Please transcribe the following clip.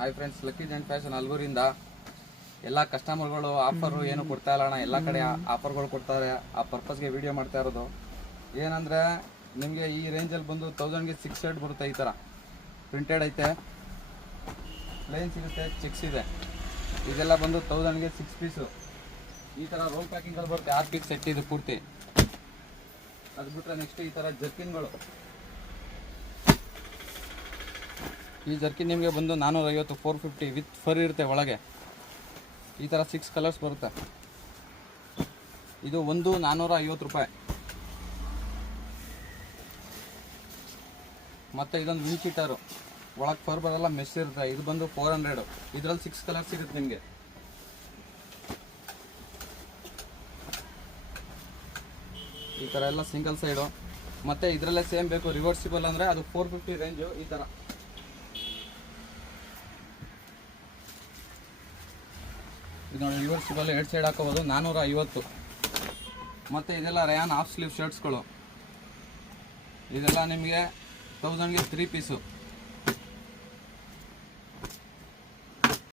Hi friends, lucky ಜೆಂಟ್ fashion ಅಲ್ಗೂರಿಂದ ಎಲ್ಲ ಕಸ್ಟಮರ್ಗಳು offer ಏನು ಕೊಡ್ತಾ ಇಲ್ಲ ಅಣ್ಣ. ಎಲ್ಲ ಕಡೆ ಆಫರ್ಗಳು ಕೊಡ್ತಾರೆ. ಆ ಪರ್ಪಸ್ಗೆ ವಿಡಿಯೋ ಮಾಡ್ತಾ ಇರೋದು. ಏನಂದರೆ ನಿಮಗೆ ಈ ರೇಂಜಲ್ಲಿ ಬಂದು 1000ಗೆ 6 ಶರ್ಟ್ ಬರುತ್ತೆ. ಈ ಥರ ಪ್ರಿಂಟೆಡ್ ಐತೆ, ಪ್ಲೇನ್ ಸಿಗುತ್ತೆ, ಚೆಕ್ಸ್ ಇದೆ. ಇದೆಲ್ಲ ಬಂದು 1000ಗೆ 6 ಪೀಸು. ಈ ಥರ ರೋಲ್ ಪ್ಯಾಕಿಂಗಲ್ಲಿ ಬರುತ್ತೆ. 6 ಪೀಸ್ ಸೆಟ್ ಇದು ಪೂರ್ತಿ. ಅದು ಬಿಟ್ಟರೆ ನೆಕ್ಸ್ಟ್ ಈ ಥರ ಜರ್ಕಿನ್ಗಳು. ಈ ಜರ್ಕಿನ್ ನಿಮಗೆ ಬಂದು 450, 450 ವಿತ್ ಫರ್ ಇರುತ್ತೆ ಒಳಗೆ. ಈ ಥರ 6 ಕಲರ್ಸ್ ಬರುತ್ತೆ. ಇದು ಒಂದು 450 ರೂಪಾಯಿ. ಮತ್ತು ಇದೊಂದು ವಿಂಡ್ ಚೀಟರು, ಒಳಗೆ ಫರ್ ಬರಲ್ಲ, ಮೆಸ್ ಇರುತ್ತೆ. ಇದು ಬಂದು 400. ಇದರಲ್ಲಿ 6 ಕಲರ್ಸ್ ಸಿಗುತ್ತೆ ನಿಮಗೆ. ಈ ಥರ ಎಲ್ಲ ಸಿಂಗಲ್ ಸೈಡು. ಮತ್ತು ಇದರಲ್ಲೇ ಸೇಮ್ ಬೇಕು ರಿವರ್ಸಿಬಲ್ ಅಂದರೆ ಅದು 450 ರೇಂಜು. ಈ ಥರ ಇದು ನೋಡಿ, ರಿವರ್ಸಿಬಲ್ 2 ಸೈಡ್ ಹಾಕೋಬೋದು, 450. ಮತ್ತು ಇದೆಲ್ಲ ರಯಾನ್ ಹಾಫ್ ಸ್ಲೀವ್ ಶರ್ಟ್ಸ್ಗಳು. ಇದೆಲ್ಲ ನಿಮಗೆ 1000ಗೆ 3 ಪೀಸು.